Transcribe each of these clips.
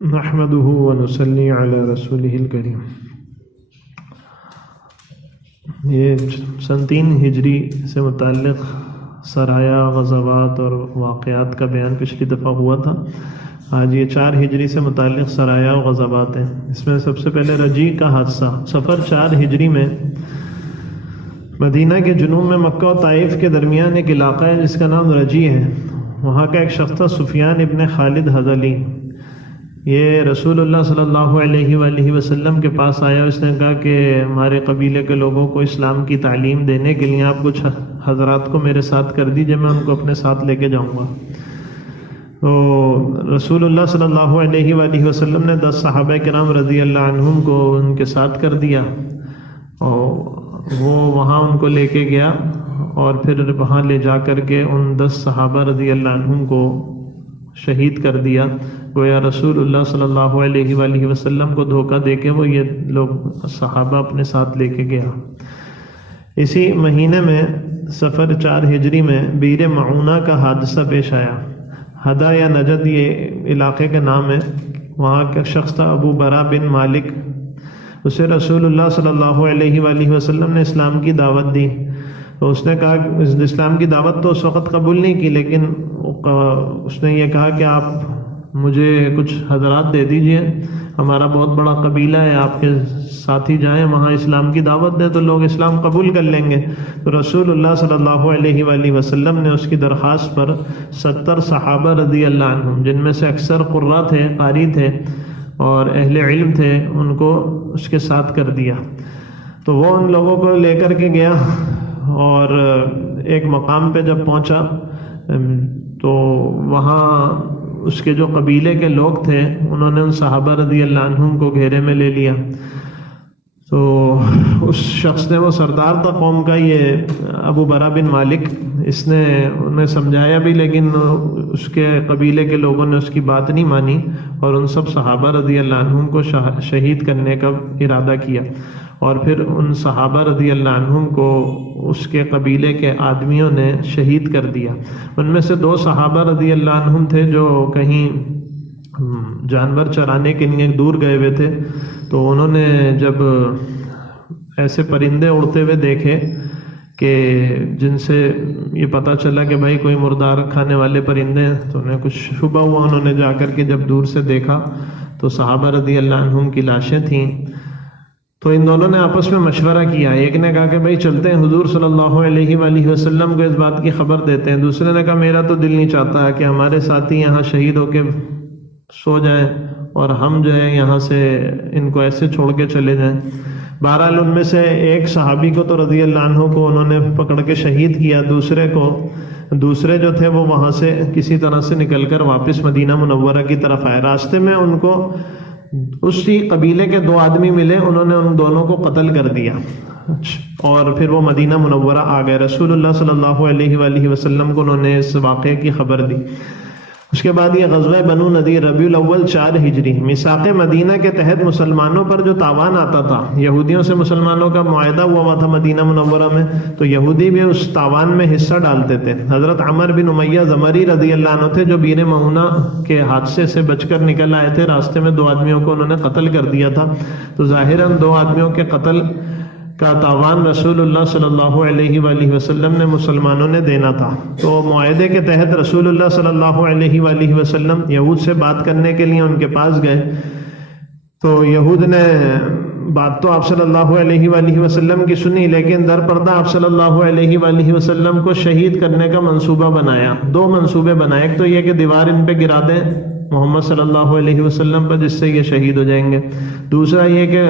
نحمده ونصلي علی رسوله الکریم۔ یہ سن 3 ہجری سے متعلق سرایا، غزوات اور واقعات کا بیان پچھلی دفعہ ہوا تھا۔ آج یہ 4 ہجری سے متعلق سرایا و غزوات ہیں۔ اس میں سب سے پہلے رجی کا حادثہ۔ سفر 4 ہجری میں مدینہ کے جنوب میں مکہ و طائف کے درمیان ایک علاقہ ہے جس کا نام رجی ہے۔ وہاں کا ایک شخص تھا سفیان ابن خالد حضلی۔ یہ رسول اللہ صلی اللہ علیہ وآلہ وسلم کے پاس آیا۔ اس نے کہا کہ ہمارے قبیلے کے لوگوں کو اسلام کی تعلیم دینے کے لیے آپ کچھ حضرات کو میرے ساتھ کر دیجئے، میں ان کو اپنے ساتھ لے کے جاؤں گا۔ تو رسول اللہ صلی اللہ علیہ وآلہ وسلم نے 10 صحابہ کرام رضی اللہ عنہم کو ان کے ساتھ کر دیا، اور وہ وہاں ان کو لے کے گیا، اور پھر وہاں لے جا کر کے ان 10 صحابہ رضی اللہ عنہم کو شہید کر دیا۔ گویا رسول اللہ صلی اللہ علیہ وآلہ وسلم کو دھوکہ دے کے وہ یہ لوگ صحابہ اپنے ساتھ لے کے گیا۔ اسی مہینے میں سفر 4 ہجری میں بیر معونہ کا حادثہ پیش آیا۔ ہدا یا نجد یہ علاقے کا نام ہے۔ وہاں کا شخص تھا ابو برا بن مالک۔ اسے رسول اللہ صلی اللہ علیہ وآلہ وسلم نے اسلام کی دعوت دی۔ تو اس نے کہا، اسلام کی دعوت تو اس وقت قبول نہیں کی، لیکن اس نے یہ کہا کہ آپ مجھے کچھ حضرات دے دیجئے، ہمارا بہت بڑا قبیلہ ہے، آپ کے ساتھی جائیں وہاں اسلام کی دعوت دیں تو لوگ اسلام قبول کر لیں گے۔ تو رسول اللہ صلی اللہ علیہ وآلہ وسلم نے اس کی درخواست پر 70 صحابہ رضی اللہ عنہم، جن میں سے اکثر قراء تھے، قاری تھے اور اہل علم تھے، ان کو اس کے ساتھ کر دیا۔ تو وہ ان لوگوں کو لے کر کے گیا، اور ایک مقام پہ جب پہنچا تو وہاں اس کے جو قبیلے کے لوگ تھے انہوں نے ان صحابہ رضی اللہ عنہم کو گھیرے میں لے لیا۔ تو اس شخص نے، وہ سردار تھا قوم کا، یہ ابو برا بن مالک، اس نے انہیں سمجھایا بھی، لیکن اس کے قبیلے کے لوگوں نے اس کی بات نہیں مانی، اور ان سب صحابہ رضی اللہ عنہم کو شہید کرنے کا ارادہ کیا۔ اور پھر ان صحابہ رضی اللہ عنہم کو اس کے قبیلے کے آدمیوں نے شہید کر دیا۔ ان میں سے 2 صحابہ رضی اللہ عنہم تھے جو کہیں جانور چرانے کے لیے دور گئے ہوئے تھے، تو انہوں نے جب ایسے پرندے اڑتے ہوئے دیکھے کہ جن سے یہ پتہ چلا کہ بھائی کوئی مردار کھانے والے پرندے ہیں، تو انہیں کچھ شبہ ہوا۔ انہوں نے جا کر کے جب دور سے دیکھا تو صحابہ رضی اللہ عنہم کی لاشیں تھیں۔ تو ان دونوں نے آپس میں مشورہ کیا۔ ایک نے کہا کہ بھائی چلتے ہیں حضور صلی اللہ علیہ وآلہ وسلم کو اس بات کی خبر دیتے ہیں۔ دوسرے نے کہا میرا تو دل نہیں چاہتا ہے کہ ہمارے ساتھی یہاں شہید ہو کے سو جائیں اور ہم جو ہے یہاں سے ان کو ایسے چھوڑ کے چلے جائیں۔ بہرحال ان میں سے ایک صحابی کو تو رضی اللہ عنہ کو انہوں نے پکڑ کے شہید کیا، دوسرے جو تھے وہ وہاں سے کسی طرح سے نکل کر واپس مدینہ منورہ کی طرف آئے۔ راستے میں ان کو اسی قبیلے کے 2 آدمی ملے، انہوں نے ان دونوں کو قتل کر دیا، اور پھر وہ مدینہ منورہ آ گئے۔ رسول اللہ صلی اللہ علیہ وآلہ وسلم کو انہوں نے اس واقعے کی خبر دی۔ اس کے بعد یہ غزوہ بنو نذیر، ربیع الاول 4 ہجری۔ میثاق مدینہ کے تحت مسلمانوں پر جو تاوان آتا تھا، یہودیوں سے مسلمانوں کا معاہدہ ہوا تھا مدینہ منورہ میں، تو یہودی بھی اس تاوان میں حصہ ڈالتے تھے۔ حضرت عمر بن امیہ زمری رضی اللہ عنہ تھے جو بیر معونہ کے حادثے سے بچ کر نکل آئے تھے۔ راستے میں 2 آدمیوں کو انہوں نے قتل کر دیا تھا، تو ظاہراً 2 آدمیوں کے قتل کا تاوان رسول اللہ صلی اللہ علیہ وآلہ وسلم نے مسلمانوں نے دینا تھا۔ تو معاہدے کے تحت رسول اللہ صلی اللہ علیہ وآلہ وسلم یہود سے بات کرنے کے لیے ان کے پاس گئے، تو یہود نے بات تو آپ صلی اللہ علیہ وآلہ وسلم کی سنی، لیکن در پردہ آپ صلی اللہ علیہ وآلہ وسلم کو شہید کرنے کا منصوبہ بنایا۔ 2 منصوبے بنائے، ایک تو یہ کہ دیوار ان پہ گرا دیں محمد صلی اللہ علیہ وسلم پر، جس سے یہ شہید ہو جائیں گے۔ دوسرا یہ کہ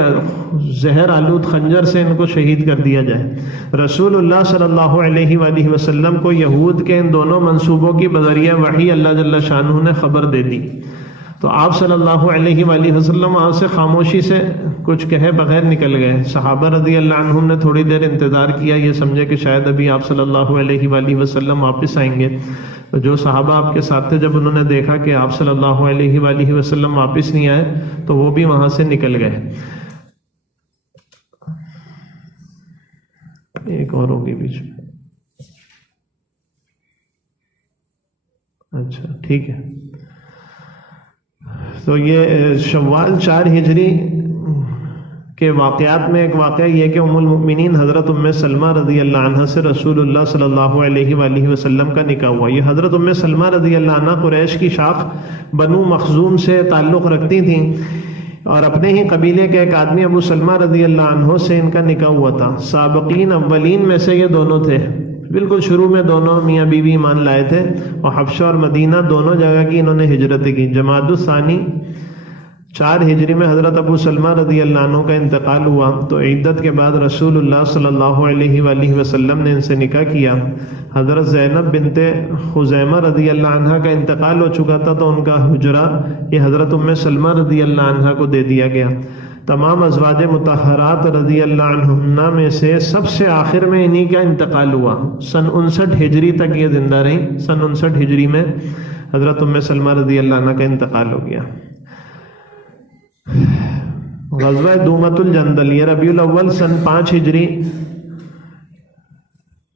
زہر آلود خنجر سے ان کو شہید کر دیا جائے۔ رسول اللہ صلی اللہ علیہ وآلہ وسلم کو یہود کے ان دونوں منصوبوں کی بذریعہ وحی اللہ جل شانہ نے خبر دے دی۔ تو آپ صلی اللہ علیہ وآلہ وسلم وہاں سے خاموشی سے کچھ کہے بغیر نکل گئے۔ صحابہ رضی اللہ عنہم نے تھوڑی دیر انتظار کیا، یہ سمجھے کہ شاید ابھی آپ صلی اللہ علیہ وآلہ وسلم واپس آئیں گے۔ جو صحابہ آپ کے ساتھ تھے، جب انہوں نے دیکھا کہ آپ صلی اللہ علیہ وآلہ وسلم واپس نہیں آئے تو وہ بھی وہاں سے نکل گئے۔ ایک اور ہوگی بیچ میں، اچھا ٹھیک ہے۔ تو یہ شوال 4 ہجری کے واقعات میں ایک واقعہ یہ کہ ام المؤمنین حضرت ام سلمہ رضی اللہ عنہ سے رسول اللہ صلی اللہ علیہ وآلہ وسلم کا نکاح ہوا. یہ حضرت ام سلمہ رضی اللہ عنہ قریش کی شاخ بنو مخزوم سے تعلق رکھتی تھیں اور اپنے ہی قبیلے کے ایک آدمی ابو سلمہ رضی اللہ عنہ سے ان کا نکاح ہوا تھا. سابقین اولین میں سے یہ دونوں تھے. بالکل شروع میں دونوں میاں بیوی ایمان لائے تھے اور حبشہ اور مدینہ دونوں جگہ کی انہوں نے ہجرت کی. جمادی الثانی 4 ہجری میں حضرت ابو سلمہ رضی اللہ عنہ کا انتقال ہوا تو عدت کے بعد رسول اللہ صلی اللہ علیہ وآلہ وسلم نے ان سے نکاح کیا. حضرت زینب بنت خزیمہ رضی اللہ عنہ کا انتقال ہو چکا تھا تو ان کا حجرہ یہ حضرت ام سلمہ رضی اللہ عنہ کو دے دیا گیا. تمام ازواج مطہرات رضی اللہ عنہن میں سے سب سے آخر میں انہی کا انتقال ہوا. سن 59 ہجری تک یہ زندہ رہیں. سن 59 ہجری میں حضرت ام سلمہ رضی اللہ عنہ کا انتقال ہو گیا. غزوہ دومت الجندل یہ ربیع الاول سن 5 ہجری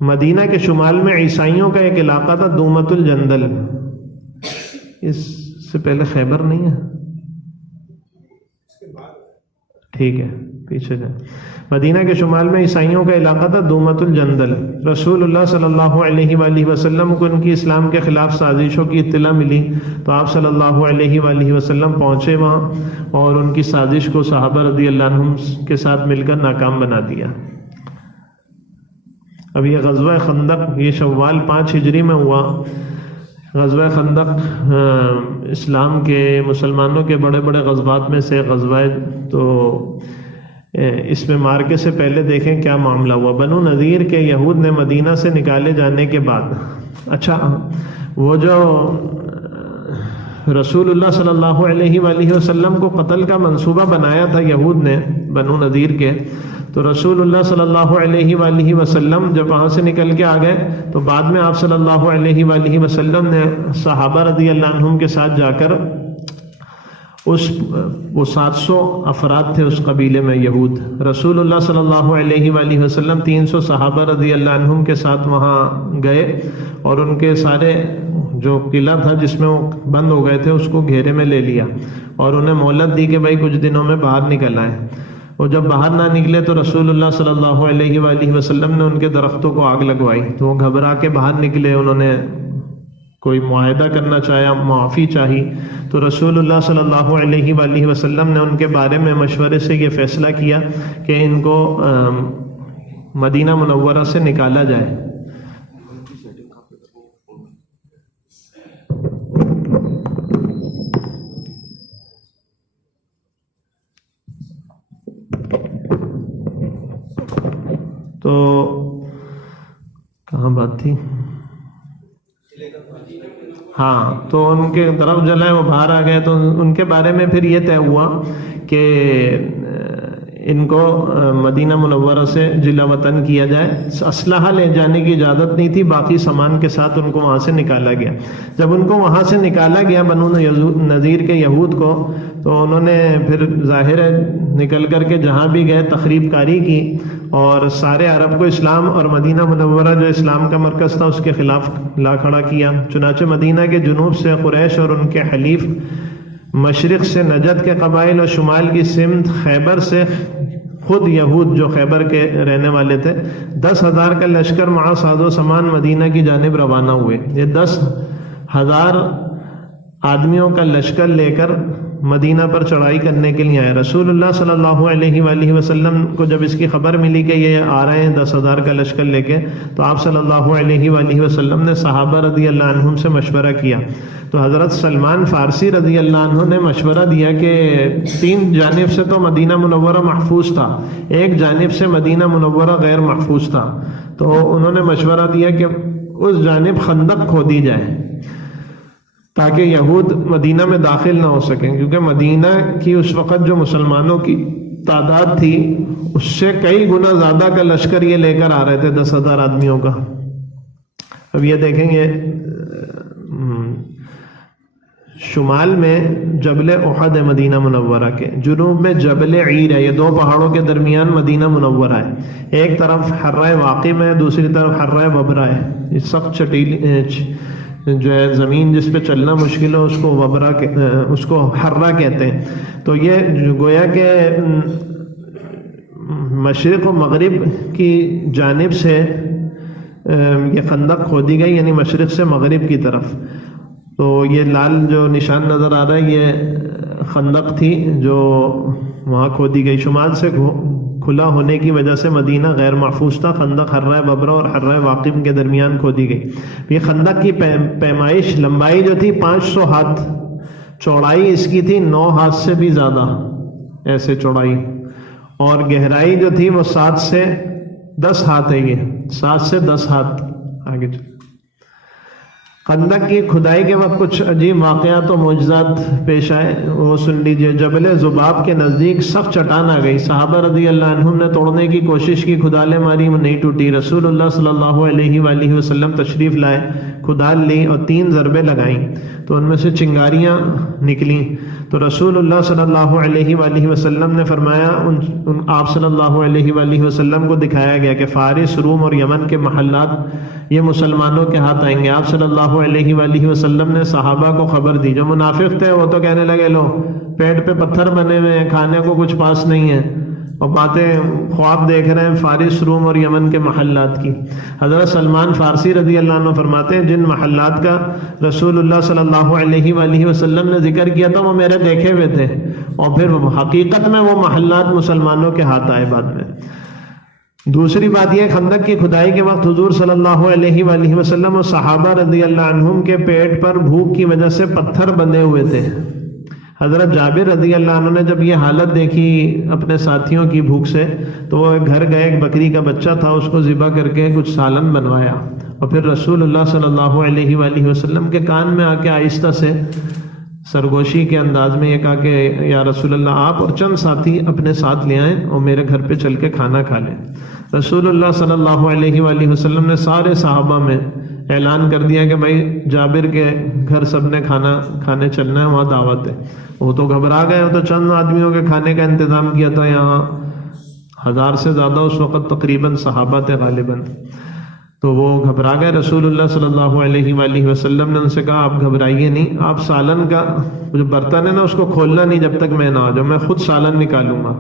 مدینہ کے شمال میں عیسائیوں کا ایک علاقہ تھا دومت الجندل. اس سے پہلے خیبر نہیں ہے؟ ٹھیک ہے پیچھے جائیں. مدینہ کے شمال میں عیسائیوں کا علاقہ تھا دومت الجندل. رسول اللہ صلی اللہ علیہ وآلہ وسلم کو ان کی اسلام کے خلاف سازشوں کی اطلاع ملی تو آپ صلی اللہ علیہ وآلہ وسلم پہنچے وہاں اور ان کی سازش کو صحابہ رضی اللہ عنہم کے ساتھ مل کر ناکام بنا دیا. اب یہ غزوہ خندق یہ شوال 5 ہجری میں ہوا. غزوہ خندق اسلام کے مسلمانوں کے بڑے بڑے غزوات میں سے غزوہ تو اس میں مارکے سے پہلے دیکھیں کیا معاملہ ہوا. بنو نذیر کے یہود نے مدینہ سے نکالے جانے کے بعد اچھا وہ جو رسول اللہ صلی اللہ علیہ وآلہ وسلم کو قتل کا منصوبہ بنایا تھا یہود نے بنو نذیر کے تو رسول اللہ صلی اللہ علیہ وآلہ وسلم جب وہاں سے نکل کے آ گئے تو بعد میں آپ صلی اللہ علیہ وآلہ وسلم نے صحابہ رضی اللہ عنہم کے ساتھ جا کر وہ 700 افراد تھے اس قبیلے میں یہود. رسول اللہ صلی اللہ علیہ وآلہ وسلم 300 صحابہ رضی اللہ عنہم کے ساتھ وہاں گئے اور ان کے سارے جو قلعہ تھا جس میں وہ بند ہو گئے تھے اس کو گھیرے میں لے لیا اور انہیں مہلت دی کہ بھائی کچھ دنوں میں باہر نکل آئے. وہ جب باہر نہ نکلے تو رسول اللہ صلی اللہ علیہ وآلہ وسلم نے ان کے درختوں کو آگ لگوائی تو وہ گھبرا کے باہر نکلے. انہوں نے کوئی معاہدہ کرنا چاہا معافی چاہی تو رسول اللہ صلی اللہ علیہ وآلہ وسلم نے ان کے بارے میں مشورے سے یہ فیصلہ کیا کہ ان کو مدینہ منورہ سے نکالا جائے. تو کہاں بات تھی؟ ہاں تو ان کے طرف جلائے وہ باہر آ گئے تو ان کے بارے میں پھر یہ طے ہوا کہ ان کو مدینہ منورہ سے جلا وطن کیا جائے. اسلحہ لے جانے کی اجازت نہیں تھی باقی سامان کے ساتھ ان کو وہاں سے نکالا گیا. جب ان کو وہاں سے نکالا گیا بنو نذیر کے یہود کو تو انہوں نے پھر ظاہر ہے نکل کر کے جہاں بھی گئے تخریب کاری کی اور سارے عرب کو اسلام اور مدینہ منورہ جو اسلام کا مرکز تھا اس کے خلاف لا کھڑا کیا. چنانچہ مدینہ کے جنوب سے قریش اور ان کے حلیف، مشرق سے نجد کے قبائل اور شمال کی سمت خیبر سے خود یہود جو خیبر کے رہنے والے تھے 10,000 کا لشکر مع ساز و سامان مدینہ کی جانب روانہ ہوئے. یہ 10,000 آدمیوں کا لشکر لے کر مدینہ پر چڑھائی کرنے کے لیے آئے. رسول اللہ صلی اللہ علیہ وآلہ وسلم کو جب اس کی خبر ملی کہ یہ آ رہے ہیں 10,000 کا لشکر لے کے تو آپ صلی اللہ علیہ وآلہ وسلم نے صحابہ رضی اللہ عنہم سے مشورہ کیا. تو حضرت سلمان فارسی رضی اللہ عنہ نے مشورہ دیا کہ 3 جانب سے تو مدینہ منورہ محفوظ تھا، ایک جانب سے مدینہ منورہ غیر محفوظ تھا. تو انہوں نے مشورہ دیا کہ اس جانب خندق کھودی جائے تاکہ یہود مدینہ میں داخل نہ ہو سکیں، کیونکہ مدینہ کی اس وقت جو مسلمانوں کی تعداد تھی اس سے کئی گنا زیادہ کا لشکر یہ لے کر آ رہے تھے 10,000 آدمیوں کا. اب یہ دیکھیں گے شمال میں جبل احد ہے مدینہ منورہ کے، جنوب میں جبل عیر ہے، یہ 2 پہاڑوں کے درمیان مدینہ منورہ ہے. ایک طرف حرہ واقم ہے، دوسری طرف حرہ وبرہ ہے. یہ سخت جو ہے زمین جس پہ چلنا مشکل ہو، اس کو حرہ کہتے ہیں. تو یہ گویا کہ مشرق و مغرب کی جانب سے یہ خندق کھودی گئی، یعنی مشرق سے مغرب کی طرف. تو یہ لال جو نشان نظر آ رہا ہے یہ خندق تھی جو وہاں کھودی گئی. شمال سے کھلا ہونے کی وجہ سے مدینہ غیر محفوظ تھا. خندق حرہ ببرہ اور حرہ واقم کے درمیان کھودی گئی. یہ خندق کی پیمائش لمبائی جو تھی 500 ہاتھ، چوڑائی اس کی تھی 9 ہاتھ سے بھی زیادہ ایسے چوڑائی، اور گہرائی جو تھی وہ 7 سے 10 ہاتھ ہے. یہ 7 سے 10 ہاتھ. آگے چل. خندق کی کھدائی کے وقت کچھ عجیب واقعات و معجزات پیش آئے، وہ سن لیجئے. جبل ذباب کے نزدیک سخت چٹان آ گئی. صحابہ رضی اللہ عنہم نے توڑنے کی کوشش کی، کھدالیں ماری، وہ نہیں ٹوٹی. رسول اللہ صلی اللہ علیہ وآلہ وسلم تشریف لائے، کھدال لی اور 3 ضربیں لگائیں تو ان میں سے چنگاریاں نکلیں. تو رسول اللہ صلی اللہ علیہ وآلہ وسلم نے فرمایا، آپ صلی اللہ علیہ وآلہ وسلم کو دکھایا گیا کہ فارس، روم اور یمن کے محلات یہ مسلمانوں کے ہاتھ آئیں گے. آپ صلی اللہ علیہ وآلہ وسلم نے صحابہ کو خبر دی. جو منافق تھے وہ تو کہنے لگے لو پیٹ پہ پتھر بنے ہوئے ہیں، کھانے کو کچھ پاس نہیں ہے، اور باتیں خواب دیکھ رہے ہیں فارس، روم اور یمن کے محلات کی. حضرت سلمان فارسی رضی اللہ عنہ فرماتے ہیں جن محلات کا رسول اللہ صلی اللہ علیہ وآلہ وسلم نے ذکر کیا تھا وہ میرے دیکھے ہوئے تھے، اور پھر حقیقت میں وہ محلات مسلمانوں کے ہاتھ آئے بعد میں. دوسری بات یہ، خندق کی کھدائی کے وقت حضور صلی اللہ علیہ وآلہ وسلم اور صحابہ رضی اللہ عنہم کے پیٹ پر بھوک کی وجہ سے پتھر بندھے ہوئے تھے. حضرت جابر رضی اللہ عنہ نے جب یہ حالت دیکھی اپنے ساتھیوں کی بھوک سے تو وہ گھر گئے، ایک بکری کا بچہ تھا، اس کو ذبح کر کے کچھ سالن بنوایا، اور پھر رسول اللہ صلی اللہ علیہ وآلہ وسلم کے کان میں آ کے آہستہ سے سرگوشی کے انداز میں یہ کہا کہ یا رسول اللہ آپ اور چند ساتھی اپنے ساتھ لے آئیں اور میرے گھر پہ چل کے کھانا کھا لیں. رسول اللہ صلی اللہ علیہ وآلہ وسلم نے سارے صحابہ میں اعلان کر دیا کہ بھائی جابر کے گھر سب نے کھانا کھانے چلنا ہے، وہاں دعوت ہے. وہ تو گھبرا گئے، وہ تو چند آدمیوں کے کھانے کا انتظام کیا تھا، یہاں 1000 سے زیادہ اس وقت تقریباً صحابہ تھے غالباً. تو وہ گھبرا گئے. رسول اللہ صلی اللہ علیہ وآلہ وسلم نے ان سے کہا آپ گھبرائیے نہیں، آپ سالن کا جو برتن ہے نا اس کو کھولنا نہیں جب تک میں نہ آ جاؤں، میں خود سالن نکالوں گا.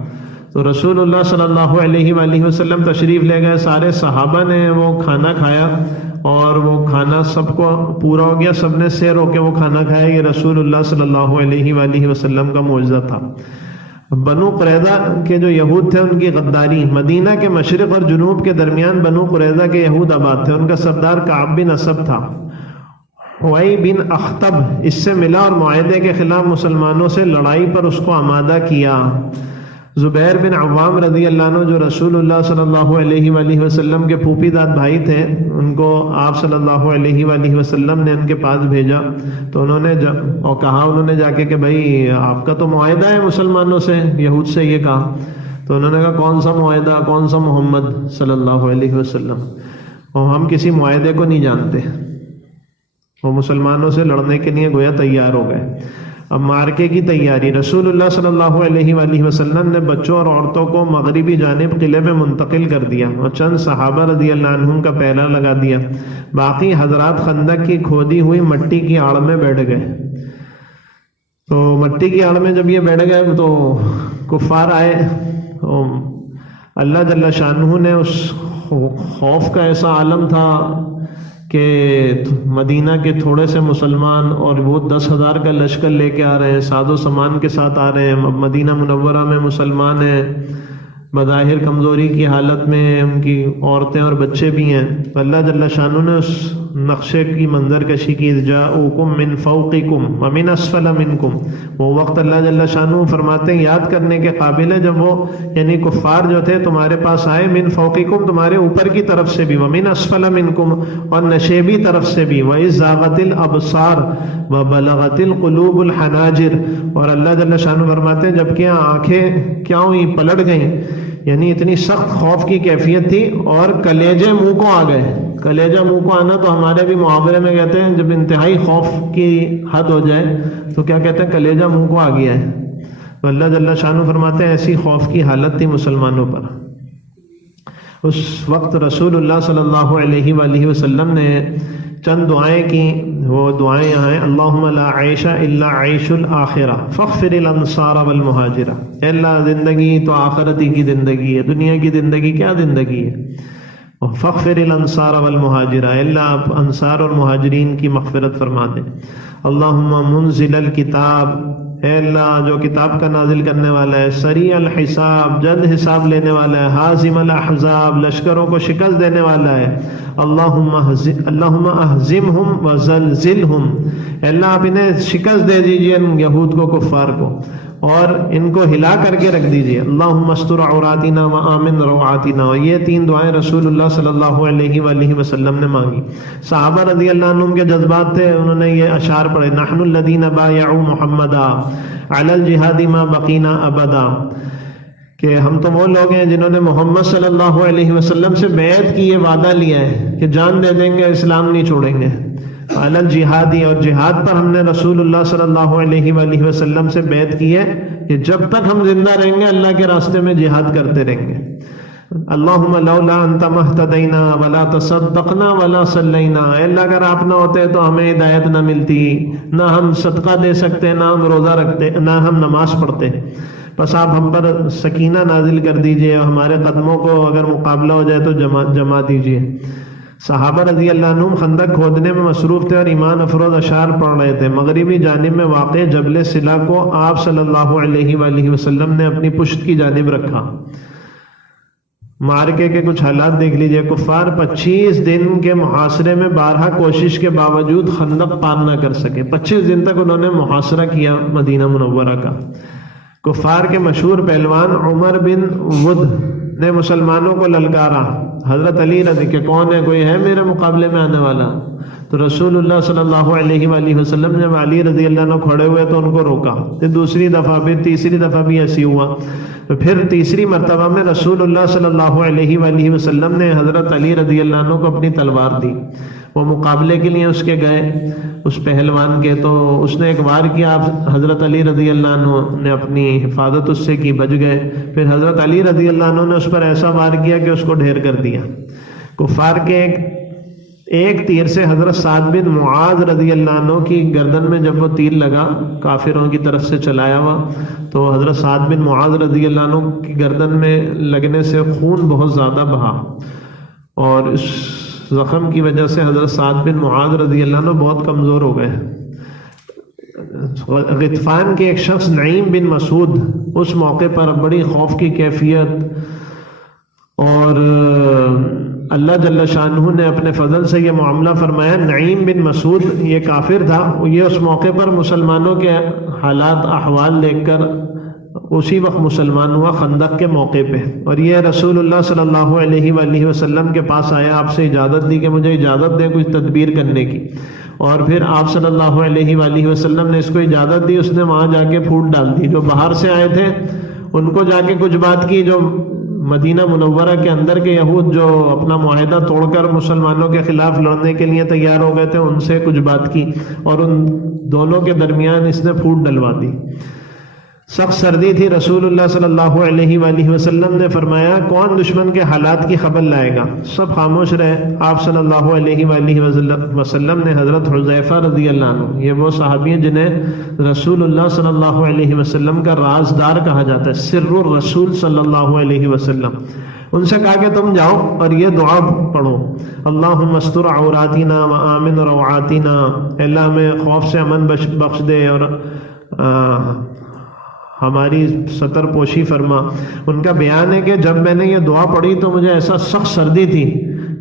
تو رسول اللہ صلی اللہ علیہ وآلہ وسلم تشریف لے گئے، سارے صحابہ نے وہ کھانا کھایا، اور وہ کھانا سب کو پورا ہو گیا، سب نے سیر ہو کے وہ کھانا کھایا. یہ رسول اللہ صلی اللہ علیہ وآلہ وسلم کا معجزہ تھا. بنو قریظہ کے جو یہود تھے ان کی غداری. مدینہ کے مشرق اور جنوب کے درمیان بنو قریظہ کے یہود آباد تھے. ان کا سردار کعب بن اسد تھا. حوئی بن اخطب اس سے ملا اور معاہدے کے خلاف مسلمانوں سے لڑائی پر اس کو آمادہ کیا. زبیر بن عوام رضی اللہ عنہ جو رسول اللہ صلی اللہ علیہ وآلہ وسلم کے پھوپھی داد بھائی تھے، ان کو آپ صلی اللہ علیہ وآلہ وسلم نے ان کے پاس بھیجا. تو انہوں نے جا کے کہ بھائی آپ کا تو معاہدہ ہے مسلمانوں سے، یہود سے یہ کہا. تو انہوں نے کہا کون سا معاہدہ، کون سا محمد صلی اللہ علیہ وسلم، اور ہم کسی معاہدے کو نہیں جانتے. وہ مسلمانوں سے لڑنے کے لیے گویا تیار ہو گئے. اب مارکے کی تیاری. رسول اللہ صلی اللہ علیہ وآلہ وسلم نے بچوں اور عورتوں کو مغربی جانب قلعے میں منتقل کر دیا اور چند صحابہ رضی اللہ عنہم کا پہلا لگا دیا. باقی حضرات خندق کی کھودی ہوئی مٹی کی آڑ میں بیٹھ گئے. تو مٹی کی آڑ میں جب یہ بیٹھ گئے تو کفار آئے. اللہ جل شانہ نے اس خوف کا ایسا عالم تھا کہ مدینہ کے تھوڑے سے مسلمان اور وہ 10,000 کا لشکر لے کے آ رہے ہیں، ساز و سامان کے ساتھ آ رہے ہیں. مدینہ منورہ میں مسلمان ہیں، بظاہر کمزوری کی حالت میں، ان کی عورتیں اور بچے بھی ہیں. اللہ جل شانہ نے اس نقشے کی منظر کشی کی. جاءوکم من فوقکم ومن اسفل منکم. وہ وقت اللہ جل شانہ فرماتے ہیں یاد کرنے کے قابل ہے جب وہ یعنی کفار جو تھے تمہارے پاس آئے، من فوقکم تمہارے اوپر کی طرف سے بھی، ومن اسفل منکم اور نشیبی طرف سے بھی، وَإِذْ زَاغَتِ الْأَبْصَارُ وَبَلَغَتِ الْقُلُوبُ الْحَنَاجِرَ. اور اللہ جل شانہ فرماتے ہیں جبکہ آنکھیں کیا ہوئی، پلٹ گئیں، یعنی اتنی سخت خوف کی کیفیت تھی، اور کلیجے منہ کو آ گئے. کلیجہ منہ کو آنا تو ہمارے بھی محاورے میں کہتے ہیں جب انتہائی خوف کی حد ہو جائے تو کیا کہتے ہیں، کلیجہ منہ کو آ گیا ہے. تو اللہ جل شانہ فرماتے ہیں ایسی خوف کی حالت تھی مسلمانوں پر. اس وقت رسول اللہ صلی اللہ علیہ وآلہ وسلم نے چند دعائیں کی، وہ دعائیں یہاں ہیں: اللہم لا عیش الا عیش الآخرہ فاغفر الانصار والمہاجرہ. اے اللہ زندگی تو آخرتی کی زندگی ہے، دنیا کی زندگی کیا زندگی ہے؟ فاغفر الانصار والمہاجرہ، اے اللہ آپ انصار اور مہاجرین کی مغفرت فرما دیں. اللہم منزل الکتاب، اے اللہ جو کتاب کا نازل کرنے والا ہے، سریع الحساب جلد حساب لینے والا ہے، حازم الاحزاب لشکروں کو شکست دینے والا ہے. اللہم اہزمہم وزلزلہم، اے اللہ آپ انہیں شکست دے دیجئے ان یہود کو، کفار کو، اور ان کو ہلا کر کے رکھ دیجئے. اللہم استر عوراتنا وآمن روعاتنا. یہ 3 دعائیں رسول اللہ صلی اللہ علیہ وآلہ وسلم نے مانگی. صحابہ رضی اللہ عنہم کے جذبات تھے، انہوں نے یہ اشعار پڑھے: نحن الذین بایعوا محمدا علی الجہاد ما بقینا ابدا، کہ ہم تو وہ لوگ ہیں جنہوں نے محمد صلی اللہ علیہ وسلم سے بیعت کی، یہ وعدہ لیا ہے کہ جان دے دیں گے، اسلام نہیں چھوڑیں گے. علی الجہادی، اور جہاد پر ہم نے رسول اللہ صلی اللہ علیہ وآلہ وسلم سے بیعت کی ہے کہ جب تک ہم زندہ رہیں گے اللہ کے راستے میں جہاد کرتے رہیں گے. اللہم لولا انت مہتدینا ولا تصدقنا ولا صلینا، اے اللہ اگر آپ نہ ہوتے تو ہمیں ہدایت نہ ملتی، نہ ہم صدقہ دے سکتے، نہ ہم روزہ رکھتے، نہ ہم نماز پڑھتے. بس آپ ہم پر سکینہ نازل کر دیجئے اور ہمارے قدموں کو اگر مقابلہ ہو جائے تو جما دیجئے. صحابہ رضی اللہ عنہم خندق کھودنے میں مصروف تھے اور ایمان افروز اشعار پڑھ رہے تھے. مغربی جانب میں واقع جبل سلا کو آپ صلی اللہ علیہ وآلہ وسلم نے اپنی پشت کی جانب رکھا. معرکے کے کچھ حالات دیکھ لیجئے. کفار 25 دن کے محاصرے میں 12 کوشش کے باوجود خندق پار نہ کر سکے. 25 دن تک انہوں نے محاصرہ کیا مدینہ منورہ کا. کفار کے مشہور پہلوان عمر بن ود نے مسلمانوں کو للکارا. حضرت علی رضی کہ کون ہے، کوئی ہے میرے مقابلے میں آنے والا؟ تو رسول اللہ صلی اللہ علیہ وآلہ وسلم نے علی رضی اللہ عنہ کھڑے ہوئے تو ان کو روکا. پھر دوسری دفعہ، پھر تیسری دفعہ بھی ایسی ہوا. تو پھر تیسری مرتبہ میں رسول اللہ صلی اللہ علیہ وآلہ وسلم نے حضرت علی رضی اللہ عنہ کو اپنی تلوار دی. وہ مقابلے کے لیے اس کے گئے، اس پہلوان کے. تو اس نے ایک وار کیا، آپ حضرت علی رضی اللہ عنہ نے اپنی حفاظت اس سے کی، بچ گئے. پھر حضرت علی رضی اللہ عنہ نے اس پر ایسا وار کیا کہ اس کو ڈھیر کر دیا. کفار کے ایک تیر سے حضرت سعد بن معاذ رضی اللہ عنہ کی گردن میں جب وہ تیر لگا، کافروں کی طرف سے چلایا ہوا، تو حضرت سعد بن معاذ رضی اللہ عنہ کی گردن میں لگنے سے خون بہت زیادہ بہا، اور اس زخم کی وجہ سے حضرت سعد بن معاذ رضی اللہ عنہ بہت کمزور ہو گئے. غطفان کے ایک شخص نعیم بن مسعود، اس موقع پر بڑی خوف کی کیفیت، اور اللہ جل شانہ نے اپنے فضل سے یہ معاملہ فرمایا. نعیم بن مسعود یہ کافر تھا، یہ اس موقع پر مسلمانوں کے حالات احوال دیکھ کر اسی وقت مسلمان ہوا خندق کے موقع پہ، اور یہ رسول اللہ صلی اللہ علیہ وآلہ وسلم کے پاس آیا، آپ سے اجازت دی کہ مجھے اجازت دیں کچھ تدبیر کرنے کی. اور پھر آپ صلی اللہ علیہ وآلہ وسلم نے اس کو اجازت دی. اس نے وہاں جا کے پھوٹ ڈال دی. جو باہر سے آئے تھے ان کو جا کے کچھ بات کی، جو مدینہ منورہ کے اندر کے یہود جو اپنا معاہدہ توڑ کر مسلمانوں کے خلاف لڑنے کے لیے تیار ہو گئے تھے، ان سے کچھ بات کی، اور ان دونوں کے درمیان اس نے پھوٹ ڈلوا دی. سخت سردی تھی. رسول اللہ صلی اللہ علیہ وآلہ وسلم نے فرمایا کون دشمن کے حالات کی خبر لائے گا؟ سب خاموش رہے. آپ صلی اللہ علیہ وآلہ وسلم نے حضرت حذیفہ رضی اللہ عنہ، یہ وہ صحابی ہیں جنہیں رسول اللہ صلی اللہ علیہ وسلم کا رازدار کہا جاتا ہے، سر الرسول صلی اللہ علیہ وسلم، ان سے کہا کہ تم جاؤ اور یہ دعا پڑھو: اللہم استر عوراتنا وآمن روعاتنا، اللہ ہمیں خوف سے امن بخش دے اور ہماری ستر پوشی فرما. ان کا بیان ہے کہ جب میں نے یہ دعا پڑھی تو مجھے ایسا سخت سردی تھی،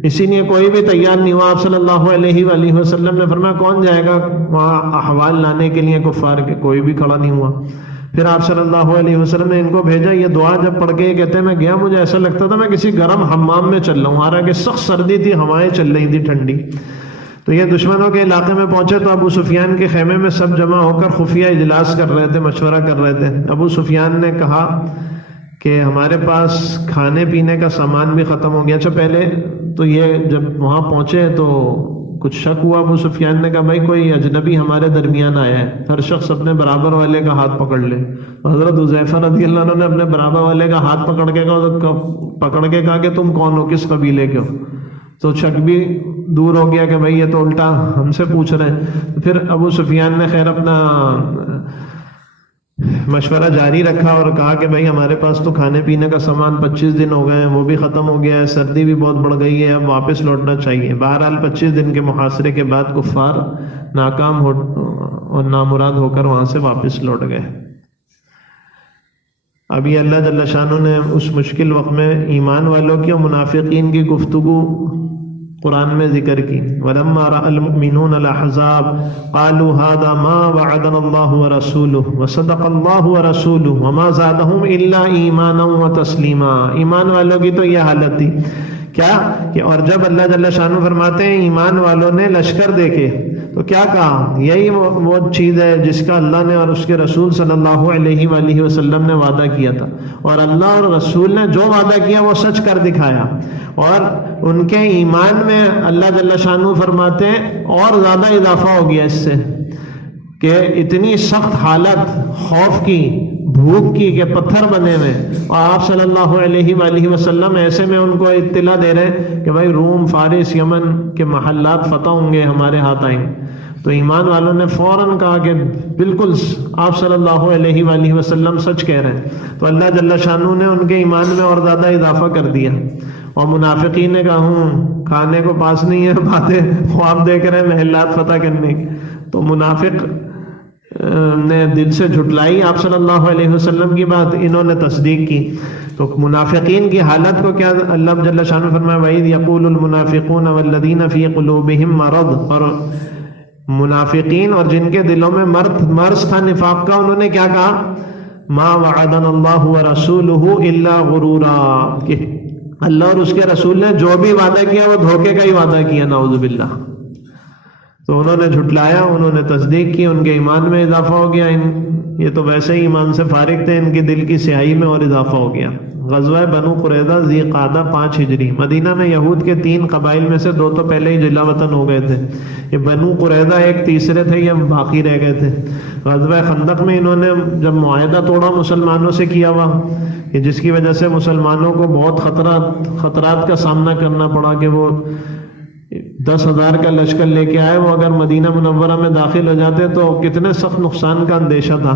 اسی لیے کوئی بھی تیار نہیں ہوا. آپ صلی اللہ علیہ وآلہ وسلم نے فرمایا کون جائے گا وہاں احوال لانے کے لیے کفار کے؟ کوئی بھی کھڑا نہیں ہوا. پھر آپ صلی اللہ علیہ وسلم نے ان کو بھیجا. یہ دعا جب پڑھ کے کہتے ہیں میں گیا، مجھے ایسا لگتا تھا میں کسی گرم حمام میں چل رہا ہوں، حالانکہ سخت سردی تھی، ہوائیں چل رہی تھی ٹھنڈی. تو یہ دشمنوں کے علاقے میں پہنچے تو ابو سفیان کے خیمے میں سب جمع ہو کر خفیہ اجلاس کر رہے تھے، مشورہ کر رہے تھے. ابو سفیان نے کہا کہ ہمارے پاس کھانے پینے کا سامان بھی ختم ہو گیا. اچھا پہلے تو یہ جب وہاں پہنچے تو کچھ شک ہوا. ابو سفیان نے کہا بھائی کوئی اجنبی ہمارے درمیان آیا ہے، ہر شخص اپنے برابر والے کا ہاتھ پکڑ لے. حضرت حذیفہ رضی اللہ عنہ نے اپنے برابر والے کا ہاتھ پکڑ کے کہا کہ تم کون ہو، کس قبیلے کے ہو؟ تو شک بھی دور ہو گیا کہ بھائی یہ تو الٹا ہم سے پوچھ رہے ہیں. پھر ابو سفیان نے خیر اپنا مشورہ جاری رکھا اور کہا کہ بھائی ہمارے پاس تو کھانے پینے کا سامان 25 دن ہو گئے ہیں، وہ بھی ختم ہو گیا ہے، سردی بھی بہت بڑھ گئی ہے، اب واپس لوٹنا چاہیے. بہرحال 25 دن کے محاصرے کے بعد کفار ناکام ہو اور نامراد ہو کر وہاں سے واپس لوٹ گئے. ابھی اللہ جل شانہ نے اس مشکل وقت میں ایمان والوں کی اور منافقین کی گفتگو قرآن میں ذکر کی. وَلَمَّا رَأَى الْمُؤْمِنُونَ الْأَحْزَابَ قَالُوا هَذَا مَا وَعَدَنَا اللَّهُ وَرَسُولُهُ وَصَدَقَ اللَّهُ وَرَسُولُهُ وَمَا زَادَهُمْ إِلَّا إِيمَانًا وَتَسْلِيمًا. ایمان والوں کی تو یہ حالت تھی کیا کہ اور جب اللہ جل شانہ فرماتے ہیں ایمان والوں نے لشکر دیکھے تو کیا کہا، یہی وہ چیز ہے جس کا اللہ نے اور اس کے رسول صلی اللہ علیہ وآلہ وسلم نے وعدہ کیا تھا، اور اللہ اور رسول نے جو وعدہ کیا وہ سچ کر دکھایا. اور ان کے ایمان میں اللہ جل شانہ فرماتے ہیں اور زیادہ اضافہ ہو گیا اس سے کہ اتنی سخت حالت خوف کی، بھوک کی کہ پتھر بنے ہوئے، اور آپ صلی اللہ علیہ وآلہ وسلم ایسے میں ان کو اطلاع دے رہے ہیں کہ بھائی روم، فارس، یمن کے محلات فتح ہوں گے، ہمارے ہاتھ آئیں گے. تو ایمان والوں نے فوراً کہا کہ بالکل آپ صلی اللہ علیہ وآلہ وسلم سچ کہہ رہے ہیں. تو اللہ جل شانہ نے ان کے ایمان میں اور زیادہ اضافہ کر دیا. اور منافقین نے کہا کھانے کو پاس نہیں ہے، باتیں خواب دیکھ رہے ہیں محلات فتح کرنے کی. تو منافق نے دل سے جھٹلائی آپ صلی اللہ علیہ وسلم کی بات، انہوں نے تصدیق کی. تو منافقین کی حالت کو کیا اللہ جل شانہ فرمایا وَإِذْ يَقُولُ الْمُنَافِقُونَ وَالَّذِينَ فِي قُلُوبِهِم مَرَضٌ. اور منافقین اور جن کے دلوں میں مرض تھا نفاق کا، انہوں نے کیا کہا، مَا وَعَدَنَا اللَّهُ وَرَسُولُهُ إِلَّا غُرُورًا، کہ اللہ اور اس کے رسول نے جو بھی وعدہ کیا وہ دھوکے کا ہی وعدہ کیا، نعوذ باللہ. تو انہوں نے جھٹلایا، انہوں نے تصدیق کی، ان کے ایمان میں اضافہ ہو گیا. یہ تو ویسے ہی ایمان سے فارغ تھے، ان کے دل کی سیاہی میں اور اضافہ ہو گیا. غزوہ بنو قریظہ ذی قعدہ 5 ہجری. مدینہ میں یہود کے 3 قبائل میں سے 2 تو پہلے ہی جلا وطن ہو گئے تھے. یہ بنو قریظہ ایک تیسرے تھے، یہ باقی رہ گئے تھے. غزوہ خندق میں انہوں نے جب معاہدہ توڑا مسلمانوں سے کیا ہوا، کہ جس کی وجہ سے مسلمانوں کو بہت خطرات کا سامنا کرنا پڑا کہ وہ 10,000 کا لشکر لے کے آئے، وہ اگر مدینہ منورہ میں داخل ہو جاتے تو کتنے سخت نقصان کا اندیشہ تھا.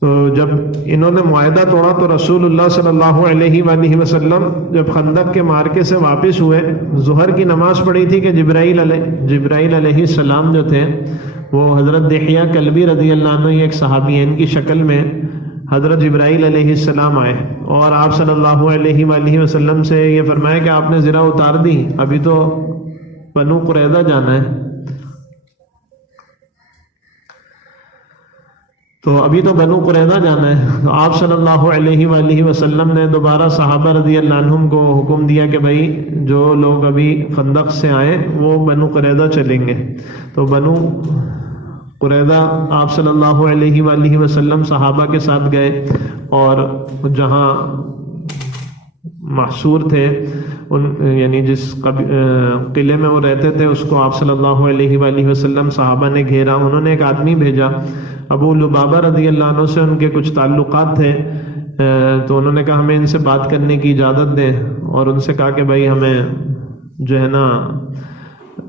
تو جب انہوں نے معاہدہ توڑا تو رسول اللہ صلی اللہ علیہ وآلہ وسلم جب خندق کے مارکے سے واپس ہوئے، ظہر کی نماز پڑھی تھی کہ جبرائیل علیہ السلام جو تھے وہ حضرت دحیہ کلبی رضی اللہ عنہ، ایک صحابی ہیں، ان کی شکل میں حضرت جبرائیل علیہ السلام آئے اور آپ صلی اللہ علیہ وآلہ وسلم سے یہ فرمایا کہ آپ نے زرہ اتار دی، ابھی تو بنو قریظہ جانا ہے. تو ابھی تو بنو قریظہ جانا ہے. تو آپ صلی اللہ علیہ وآلہ وسلم نے دوبارہ صحابہ رضی اللہ عنہم کو حکم دیا کہ بھائی جو لوگ ابھی خندق سے آئے وہ بنو قریظہ چلیں گے. تو بنو قریظہ آپ صلی اللہ علیہ وآلہ وسلم صحابہ کے ساتھ گئے، اور جہاں محصور تھے یعنی جس قلعے میں وہ رہتے تھے اس کو آپ صلی اللہ علیہ وآلہ وسلم صحابہ نے گھیرا. انہوں نے ایک آدمی بھیجا، ابو لبابہ رضی اللہ عنہ سے ان کے کچھ تعلقات تھے، تو انہوں نے کہا ہمیں ان سے بات کرنے کی اجازت دیں، اور ان سے کہا کہ بھائی ہمیں جو ہے نا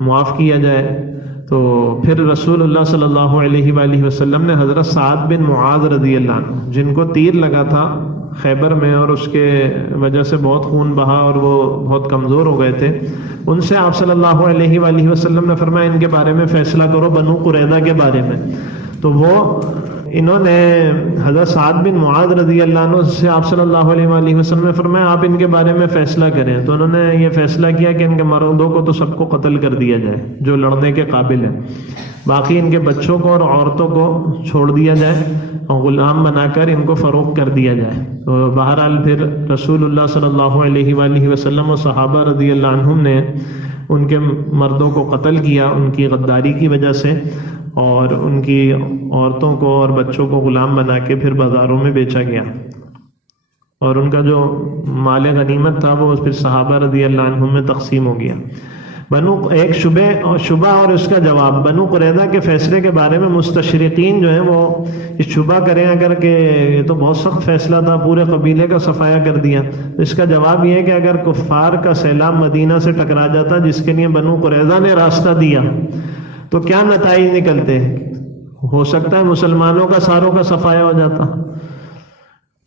معاف کیا جائے. تو پھر رسول اللہ صلی اللہ علیہ وآلہ وسلم نے حضرت سعد بن معاذ رضی اللہ عنہ، جن کو تیر لگا تھا خیبر میں اور اس کے وجہ سے بہت خون بہا اور وہ بہت کمزور ہو گئے تھے، ان سے آپ صلی اللہ علیہ وآلہ وسلم نے فرمایا ان کے بارے میں فیصلہ کرو، بنو قریظہ کے بارے میں. تو وہ انہوں نے حضرت سعد بن معاذ رضی اللہ عنہ سے آپ صلی اللہ علیہ وآلہ وسلم نے فرمایا آپ ان کے بارے میں فیصلہ کریں. تو انہوں نے یہ فیصلہ کیا کہ ان کے مردوں کو تو سب کو قتل کر دیا جائے جو لڑنے کے قابل ہیں، باقی ان کے بچوں کو اور عورتوں کو چھوڑ دیا جائے اور غلام بنا کر ان کو فروخت کر دیا جائے. تو بہرحال پھر رسول اللہ صلی اللہ علیہ وآلہ وسلم و صحابہ رضی اللہ عنہم نے ان کے مردوں کو قتل کیا ان کی غداری کی وجہ سے، اور ان کی عورتوں کو اور بچوں کو غلام بنا کے پھر بازاروں میں بیچا گیا، اور ان کا جو مال غنیمت تھا وہ پھر صحابہ رضی اللہ عنہم میں تقسیم ہو گیا. ایک شبہ اور اس کا جواب۔ بنو قریظہ کے فیصلے کے بارے میں مستشرقین جو ہیں وہ اس شبہ کریں اگر کہ یہ تو بہت سخت فیصلہ تھا، پورے قبیلے کا صفایا کر دیا۔ اس کا جواب یہ ہے کہ اگر کفار کا سیلاب مدینہ سے ٹکرا جاتا جس کے لیے بنو قریظہ نے راستہ دیا تو کیا نتائج نکلتے؟ ہو سکتا ہے مسلمانوں کا ساروں کا صفایا ہو جاتا۔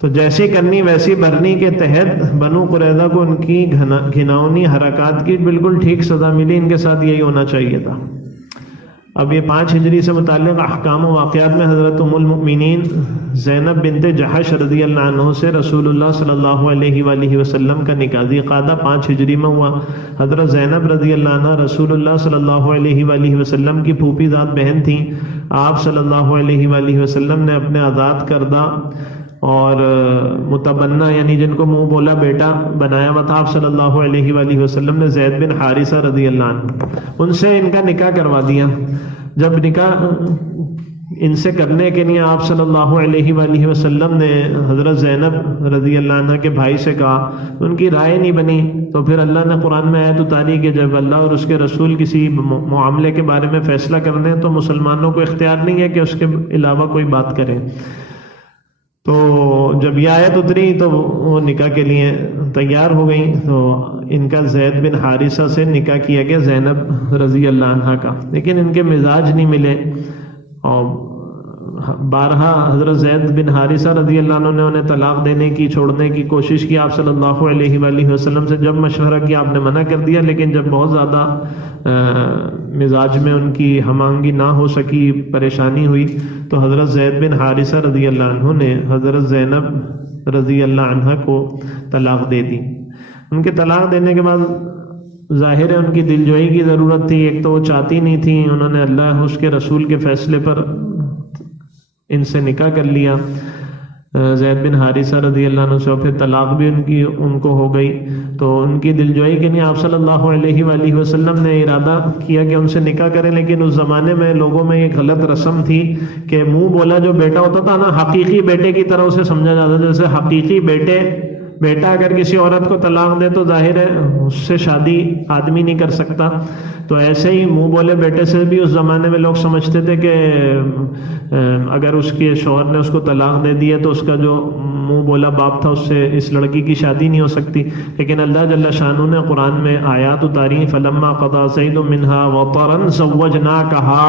تو جیسی کرنی ویسی برنی کے تحت بنو قریظہ کو ان کی گھناؤنی حرکات کی بالکل ٹھیک سزا ملی، ان کے ساتھ یہی ہونا چاہیے تھا۔ اب یہ 5 ہجری سے متعلق احکام و واقعات میں حضرت ام المؤمنین زینب بنت جحش رضی اللہ عنہ سے رسول اللہ صلی اللہ علیہ وآلہ وسلم کا نکاح ذوالقعدہ 5 ہجری میں ہوا۔ حضرت زینب رضی اللہ عنہ رسول اللہ صلی اللہ علیہ وآلہ وسلم کی پھوپھی ذات بہن تھیں۔ آپ صلی اللہ علیہ وآلہ وسلم نے اپنے آزاد کردہ اور متبنہ یعنی جن کو منہ بولا بیٹا بنایا ہوا تھا آپ صلی اللہ علیہ وآلہ وسلم نے زید بن حارثہ رضی اللہ عنہ، ان سے ان کا نکاح کروا دیا۔ جب نکاح ان سے کرنے کے لیے آپ صلی اللہ علیہ وآلہ وسلم نے حضرت زینب رضی اللہ عنہ کے بھائی سے کہا، ان کی رائے نہیں بنی، تو پھر اللہ نے قرآن میں آیت اتاری کہ جب اللہ اور اس کے رسول کسی معاملے کے بارے میں فیصلہ کرنے تو مسلمانوں کو اختیار نہیں ہے کہ اس کے علاوہ کوئی بات کرے۔ تو جب یہ آیت اتری تو وہ نکاح کے لیے تیار ہو گئیں، تو ان کا زید بن حارثہ سے نکاح کیا گیا زینب رضی اللہ عنہ کا، لیکن ان کے مزاج نہیں ملے اور بارہا حضرت زید بن حارثہ رضی اللہ عنہ نے انہیں طلاق دینے کی چھوڑنے کی کوشش کی۔ آپ صلی اللہ علیہ وآلہ وسلم سے جب مشورہ کیا آپ نے منع کر دیا، لیکن جب بہت زیادہ مزاج میں ان کی ہم آہنگی نہ ہو سکی، پریشانی ہوئی، تو حضرت زید بن حارثہ رضی اللہ عنہ نے حضرت زینب رضی اللہ عنہ کو طلاق دے دی۔ ان کے طلاق دینے کے بعد ظاہر ہے ان کی دلجوئی کی ضرورت تھی، ایک تو وہ چاہتی نہیں تھی، انہوں نے اللہ اس کے رسول کے فیصلے پر ان سے نکاح کر لیا زید بن حارثہ رضی اللہ عنہ سے، اور پھر طلاق بھی ان کو ہو گئی۔ تو ان کی دلجوئی کے لیے آپ صلی اللہ علیہ وآلہ وسلم نے ارادہ کیا کہ ان سے نکاح کریں، لیکن اس زمانے میں لوگوں میں ایک غلط رسم تھی کہ منہ بولا جو بیٹا ہوتا تھا نا، حقیقی بیٹے کی طرح اسے سمجھا جاتا تھا، جیسے حقیقی بیٹا اگر کسی عورت کو طلاق دے تو ظاہر ہے اس سے شادی آدمی نہیں کر سکتا، تو ایسے ہی منہ بولے بیٹے سے بھی اس زمانے میں لوگ سمجھتے تھے کہ اگر اس کے شوہر نے اس کو طلاق دے دی ہے تو اس کا جو منہ بولا باپ تھا اس سے اس لڑکی کی شادی نہیں ہو سکتی۔ لیکن اللہ جل شانہ نے قرآن میں آیات اتاری، فلما قضى زید منها وطرا زوجناکها،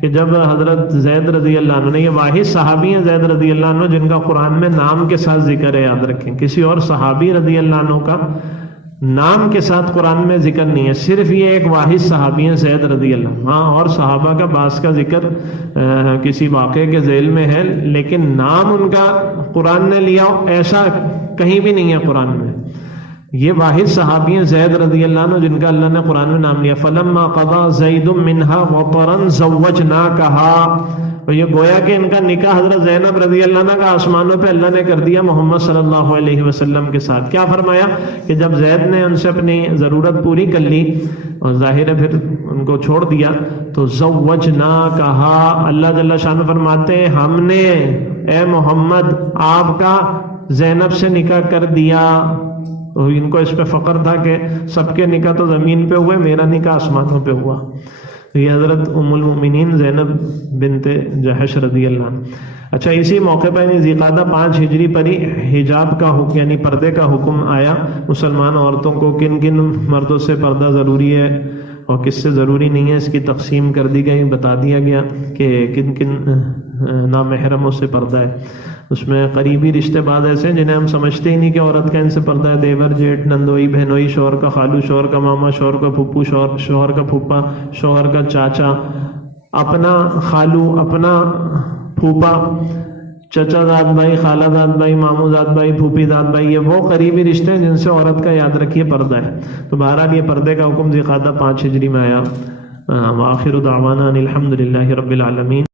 کہ جب حضرت زید رضی اللہ عنہ نے، یہ واحد صحابی ہیں زید رضی اللہ عنہ جن کا قرآن میں نام کے ساتھ ذکر ہے، یاد رکھیں کسی اور صحابی رضی اللہ عنہ کا نام کے ساتھ قرآن میں ذکر نہیں ہے، صرف یہ ایک واحد صحابی ہیں زید رضی اللہ عنہ۔ ہاں اور صحابہ کا بعض کا ذکر کسی واقعے کے ذیل میں ہے، لیکن نام ان کا قرآن نے لیا ایسا کہیں بھی نہیں ہے قرآن میں۔ یہ واحد صحابی ہیں زید رضی اللہ عنہ جن کا اللہ نے قرآن میں نام لیا، فلما قضى زید منها وطرا زوجناکها، تو یہ گویا کہ ان کا نکاح حضرت زینب رضی اللہ عنہ کا آسمانوں پہ اللہ نے کر دیا محمد صلی اللہ علیہ وسلم کے ساتھ۔ کیا فرمایا کہ جب زید نے ان سے اپنی ضرورت پوری کر لی اور ظاہر ہے پھر ان کو چھوڑ دیا، تو زوجناکها، اللہ جل شانہ فرماتے ہیں ہم نے اے محمد آپ کا زینب سے نکاح کر دیا۔ ان کو اس پہ فخر تھا کہ سب کے نکاح تو زمین پہ ہوئے، میرا نکاح آسمانوں پہ ہوا۔ یہ حضرت ام المؤمنین زینب بنت جحش رضی اللہ عنہ۔ اچھا، اسی موقع پر یعنی ذوالقعدہ 5 ہجری پر ہی حجاب کا حکم یعنی پردے کا حکم آیا مسلمان عورتوں کو، کن کن مردوں سے پردہ ضروری ہے اور کس سے ضروری نہیں ہے، اس کی تقسیم کر دی گئی، بتا دیا گیا کہ کن کن نامحرموں سے پردہ ہے۔ اس میں قریبی رشتے بعد ایسے ہیں جنہیں ہم سمجھتے ہی نہیں کہ عورت کا ان سے پردہ ہے، دیور جیٹھ نندوئی بہنوئی، شوہر کا خالو، شوہر کا ماما، شوہر کا پھپھو، شوہر کا پھوپھا، شوہر کا چاچا، اپنا خالو، اپنا پھوپھا، چچا زاد بھائی، خالہ زاد بھائی، مامو زاد بھائی، پھوپھی زاد بھائی، یہ وہ قریبی رشتے ہیں جن سے عورت کا یاد رکھیے پردہ ہے۔ تو بہرحال یہ پردے کا حکم ذوالقعدہ 5 ہجری میں آیا۔ وآخر دعوانا ان الحمد للہ رب العالمین۔